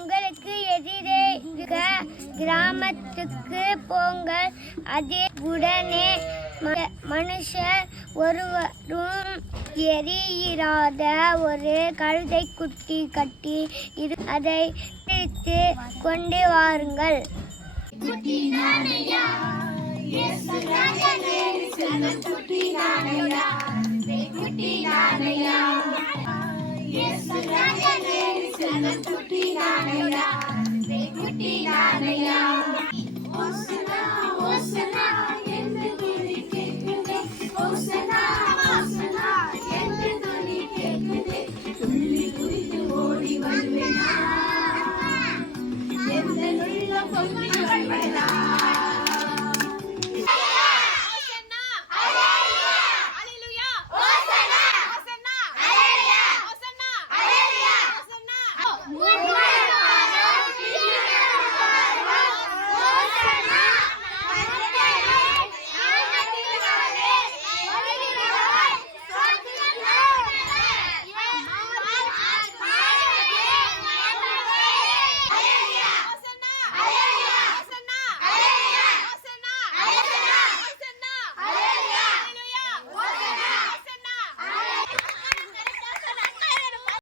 உங்களுக்கு எதிரே இருக்க கிராமத்துக்கு போங்கள். அதில் உடனே மனுஷர் ஒருவரும் எரியிராத ஒரு கழுதை குட்டி கட்டி அதை பிடித்து கொண்டு வாருங்கள். Yes,